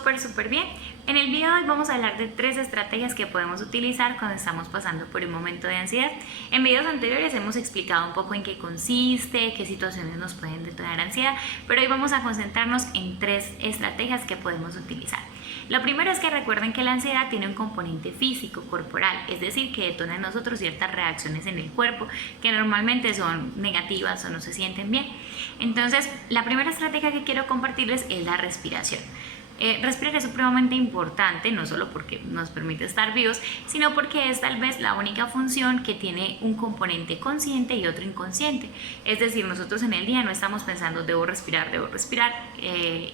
súper bien. En el video de hoy vamos a hablar de 3 estrategias que podemos utilizar cuando estamos pasando por un momento de ansiedad. En videos anteriores hemos explicado un poco en qué consiste, qué situaciones nos pueden detonar ansiedad, pero hoy vamos a concentrarnos en 3 estrategias que podemos utilizar. Lo primero es que recuerden que la ansiedad tiene un componente físico, corporal, es decir, que detona en nosotros ciertas reacciones en el cuerpo que normalmente son negativas o no se sienten bien. Entonces, la primera estrategia que quiero compartirles es la respiración. Respirar es supremamente importante, no solo porque nos permite estar vivos, sino porque es tal vez la única función que tiene un componente consciente y otro inconsciente. Es decir, nosotros en el día no estamos pensando debo respirar,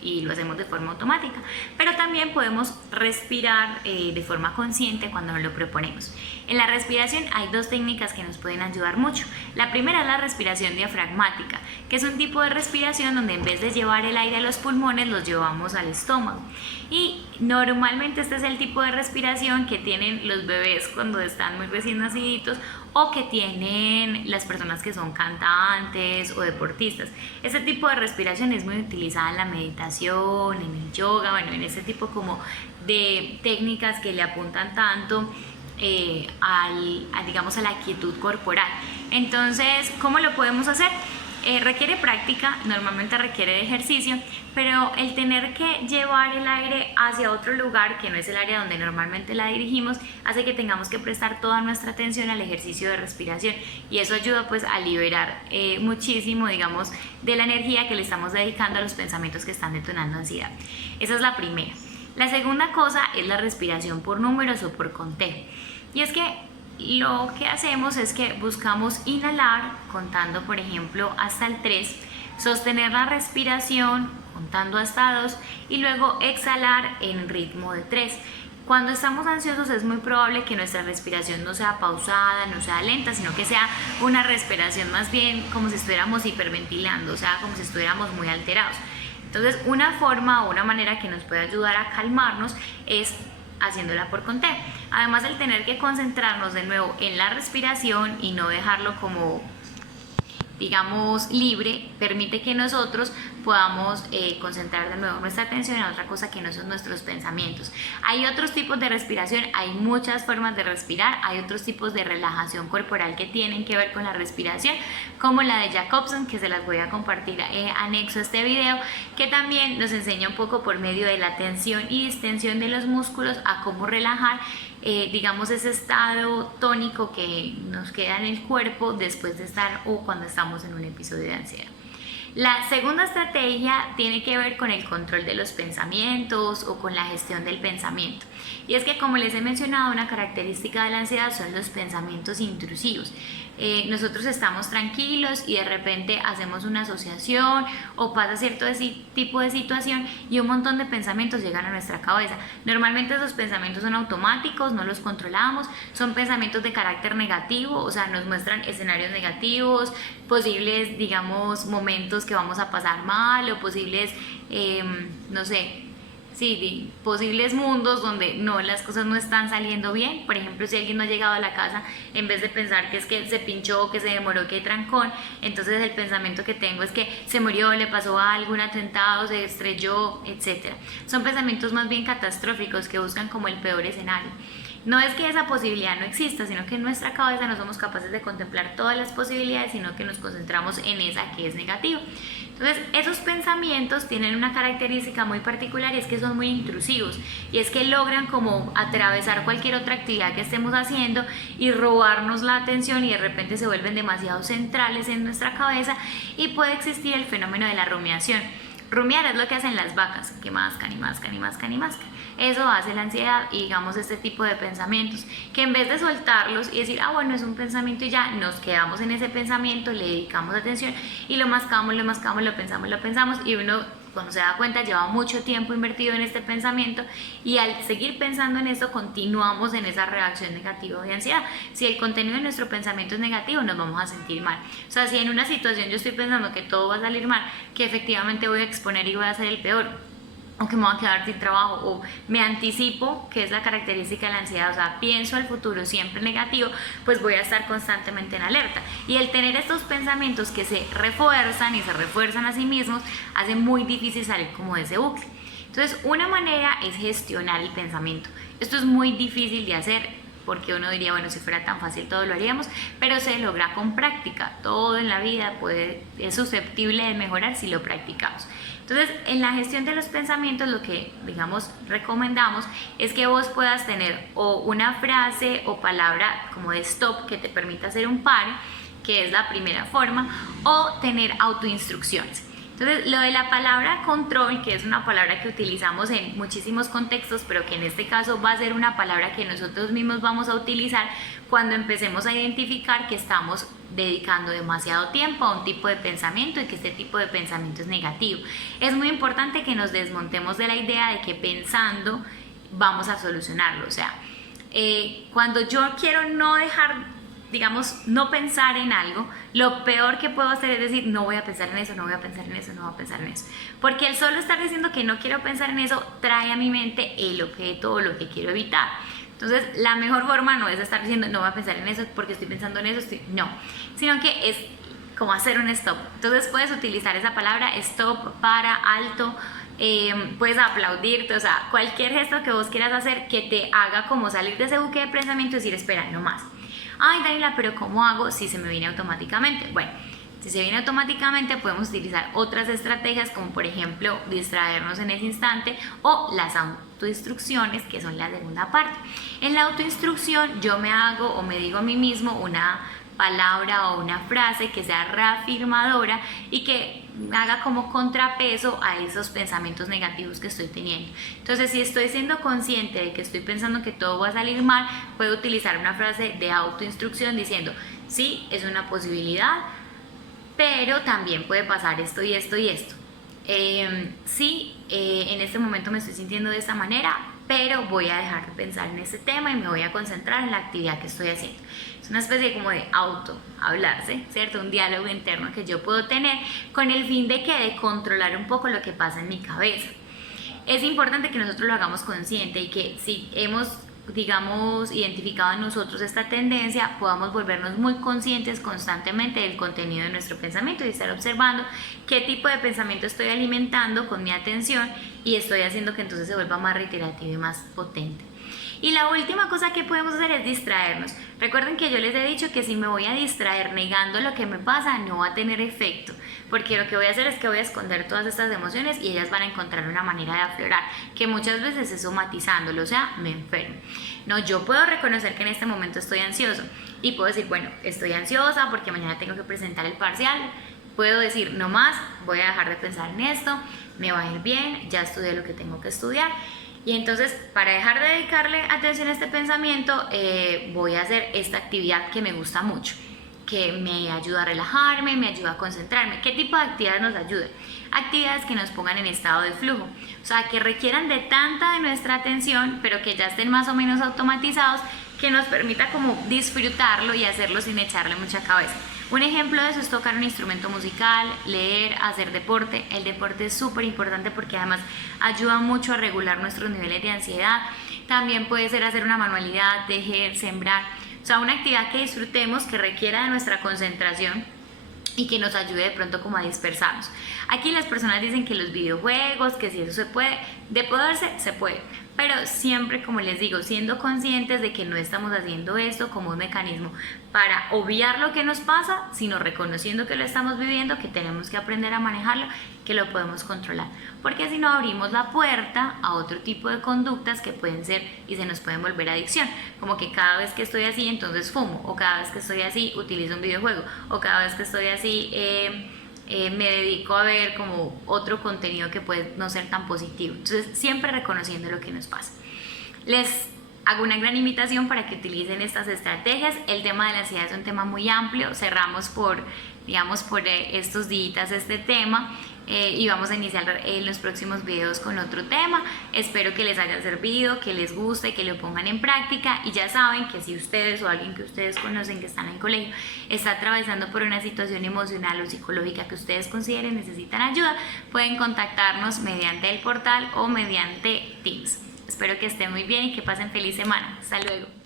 y lo hacemos de forma automática, pero también podemos respirar de forma consciente cuando nos lo proponemos. En la respiración hay 2 técnicas que nos pueden ayudar mucho. La primera es la respiración diafragmática, que es un tipo de respiración donde en vez de llevar el aire a los pulmones, los llevamos al estómago. Y normalmente este es el tipo de respiración que tienen los bebés cuando están muy recién naciditos o que tienen las personas que son cantantes o deportistas. Este tipo de respiración es muy utilizada en la meditación, en el yoga, bueno, en este tipo como de técnicas que le apuntan tanto digamos a la quietud corporal. Entonces, ¿cómo lo podemos hacer? Requiere práctica, normalmente requiere de ejercicio, pero el tener que llevar el aire hacia otro lugar que no es el área donde normalmente la dirigimos hace que tengamos que prestar toda nuestra atención al ejercicio de respiración, y eso ayuda pues a liberar muchísimo, digamos, de la energía que le estamos dedicando a los pensamientos que están detonando ansiedad. Esa es la primera. La segunda cosa es la respiración por números o por conteo, y es que lo que hacemos es que buscamos inhalar contando, por ejemplo, hasta el 3, sostener la respiración contando hasta 2 y luego exhalar en ritmo de 3. Cuando estamos ansiosos es muy probable que nuestra respiración no sea pausada, no sea lenta, sino que sea una respiración más bien como si estuviéramos hiperventilando, o sea, como si estuviéramos muy alterados. Entonces, una forma o una manera que nos puede ayudar a calmarnos es haciéndola por conteo. Además, el tener que concentrarnos de nuevo en la respiración y no dejarlo como, digamos, libre, permite que nosotros podamos concentrar de nuevo nuestra atención en otra cosa que no son nuestros pensamientos. Hay otros tipos de respiración, hay muchas formas de respirar, hay otros tipos de relajación corporal que tienen que ver con la respiración, como la de Jacobson, que se las voy a compartir anexo a este video, que también nos enseña un poco por medio de la tensión y distensión de los músculos a cómo relajar digamos, ese estado tónico que nos queda en el cuerpo después de estar o cuando estamos en un episodio de ansiedad. La segunda estrategia tiene que ver con el control de los pensamientos o con la gestión del pensamiento. Y es que, como les he mencionado, una característica de la ansiedad son los pensamientos intrusivos. Nosotros estamos tranquilos y de repente hacemos una asociación o pasa cierto tipo de situación y un montón de pensamientos llegan a nuestra cabeza. Normalmente esos pensamientos son automáticos, no los controlamos, son pensamientos de carácter negativo, o sea, nos muestran escenarios negativos, posibles, digamos, momentos que vamos a pasar mal o posibles, no sé, sí, posibles mundos donde las cosas no están saliendo bien. Por ejemplo, si alguien no ha llegado a la casa, en vez de pensar que es que se pinchó, que se demoró, que hay trancón, entonces el pensamiento que tengo es que se murió, le pasó algo, un atentado, se estrelló, etc. Son pensamientos más bien catastróficos que buscan como el peor escenario. No es que esa posibilidad no exista, sino que en nuestra cabeza no somos capaces de contemplar todas las posibilidades, sino que nos concentramos en esa que es negativa. Entonces, esos pensamientos tienen una característica muy particular, y es que son muy intrusivos, y es que logran como atravesar cualquier otra actividad que estemos haciendo y robarnos la atención, y de repente se vuelven demasiado centrales en nuestra cabeza, y puede existir el fenómeno de la rumiación. Rumiar es lo que hacen las vacas, que mascan y mascan y mascan y mascan. Eso hace la ansiedad y, digamos, este tipo de pensamientos, que en vez de soltarlos y decir, bueno, es un pensamiento y ya, nos quedamos en ese pensamiento, le dedicamos atención y lo mascamos, lo pensamos, y uno, cuando se da cuenta, lleva mucho tiempo invertido en este pensamiento, y al seguir pensando en esto continuamos en esa reacción negativa de ansiedad. Si el contenido de nuestro pensamiento es negativo, nos vamos a sentir mal. O sea, si en una situación yo estoy pensando que todo va a salir mal, que efectivamente voy a exponer y voy a ser el peor, o que me voy a quedar sin trabajo, o me anticipo, que es la característica de la ansiedad, o sea, pienso al futuro siempre negativo, pues voy a estar constantemente en alerta. Y el tener estos pensamientos que se refuerzan y se refuerzan a sí mismos hace muy difícil salir como de ese bucle. Entonces, una manera es gestionar el pensamiento. Esto es muy difícil de hacer porque uno diría, bueno, si fuera tan fácil todo lo haríamos, pero se logra con práctica. Todo en la vida es susceptible de mejorar si lo practicamos. Entonces, en la gestión de los pensamientos, lo que, digamos, recomendamos es que vos puedas tener o una frase o palabra como de stop que te permita hacer un pare, que es la primera forma, o tener autoinstrucciones. Entonces, lo de la palabra control, que es una palabra que utilizamos en muchísimos contextos, pero que en este caso va a ser una palabra que nosotros mismos vamos a utilizar cuando empecemos a identificar que estamos dedicando demasiado tiempo a un tipo de pensamiento y que este tipo de pensamiento es negativo. Es muy importante que nos desmontemos de la idea de que pensando vamos a solucionarlo. O sea, cuando yo quiero no dejar, digamos, no pensar en algo, lo peor que puedo hacer es decir, no voy a pensar en eso, no voy a pensar en eso, no voy a pensar en eso. Porque el solo estar diciendo que no quiero pensar en eso trae a mi mente el objeto o lo que quiero evitar. Entonces, la mejor forma no es estar diciendo, no voy a pensar en eso porque estoy pensando en eso, no, sino que es como hacer un stop. Entonces, puedes utilizar esa palabra, stop, para, alto, puedes aplaudirte, o sea, cualquier gesto que vos quieras hacer que te haga como salir de ese buque de pensamiento y decir, espera, no más. Ay, Daniela, pero ¿cómo hago si se me viene automáticamente? Bueno, si se viene automáticamente podemos utilizar otras estrategias como por ejemplo distraernos en ese instante o las autoinstrucciones, que son la segunda parte. En la autoinstrucción yo me hago o me digo a mí mismo una palabra o una frase que sea reafirmadora y que haga como contrapeso a esos pensamientos negativos que estoy teniendo. Entonces, si estoy siendo consciente de que estoy pensando que todo va a salir mal, puedo utilizar una frase de autoinstrucción diciendo, sí, es una posibilidad, pero también puede pasar esto y esto y esto. Sí, en este momento me estoy sintiendo de esta manera, pero voy a dejar de pensar en ese tema y me voy a concentrar en la actividad que estoy haciendo. Es una especie como de hablarse, ¿cierto? Un diálogo interno que yo puedo tener con el fin de controlar un poco lo que pasa en mi cabeza. Es importante que nosotros lo hagamos consciente y que si hemos, digamos, identificado en nosotros esta tendencia, podamos volvernos muy conscientes constantemente del contenido de nuestro pensamiento y estar observando qué tipo de pensamiento estoy alimentando con mi atención y estoy haciendo que entonces se vuelva más reiterativo y más potente. Y la última cosa que podemos hacer es distraernos. Recuerden que yo les he dicho que si me voy a distraer negando lo que me pasa, no va a tener efecto, porque lo que voy a hacer es que voy a esconder todas estas emociones y ellas van a encontrar una manera de aflorar, que muchas veces es somatizándolo, o sea, me enfermo. No, yo puedo reconocer que en este momento estoy ansioso y puedo decir, bueno, estoy ansiosa porque mañana tengo que presentar el parcial. Puedo decir, no más, voy a dejar de pensar en esto, me va a ir bien, ya estudié lo que tengo que estudiar. Y entonces, para dejar de dedicarle atención a este pensamiento, voy a hacer esta actividad que me gusta mucho, que me ayuda a relajarme, me ayuda a concentrarme. ¿Qué tipo de actividades nos ayudan? Actividades que nos pongan en estado de flujo, o sea, que requieran de tanta de nuestra atención, pero que ya estén más o menos automatizados, que nos permita como disfrutarlo y hacerlo sin echarle mucha cabeza. Un ejemplo de eso es tocar un instrumento musical, leer, hacer deporte. El deporte es súper importante porque además ayuda mucho a regular nuestros niveles de ansiedad. También puede ser hacer una manualidad, tejer, sembrar. O sea, una actividad que disfrutemos, que requiera de nuestra concentración y que nos ayude de pronto como a dispersarnos. Aquí las personas dicen que los videojuegos, que si eso se puede, de poderse, se puede. Pero siempre, como les digo, siendo conscientes de que no estamos haciendo esto como un mecanismo para obviar lo que nos pasa, sino reconociendo que lo estamos viviendo, que tenemos que aprender a manejarlo, que lo podemos controlar. Porque si no abrimos la puerta a otro tipo de conductas que pueden ser y se nos pueden volver adicción. Como que cada vez que estoy así, entonces fumo. O cada vez que estoy así, utilizo un videojuego. O cada vez que estoy así, me dedico a ver como otro contenido que puede no ser tan positivo. Entonces, siempre reconociendo lo que nos pasa. Les hago una gran invitación para que utilicen estas estrategias. El tema de la ansiedad es un tema muy amplio. Cerramos por estos días este tema. Y vamos a iniciar en los próximos videos con otro tema. Espero que les haya servido, que les guste, que lo pongan en práctica. Y ya saben que si ustedes o alguien que ustedes conocen que están en el colegio está atravesando por una situación emocional o psicológica que ustedes consideren necesitan ayuda, pueden contactarnos mediante el portal o mediante Teams. Espero que estén muy bien y que pasen feliz semana. Hasta luego.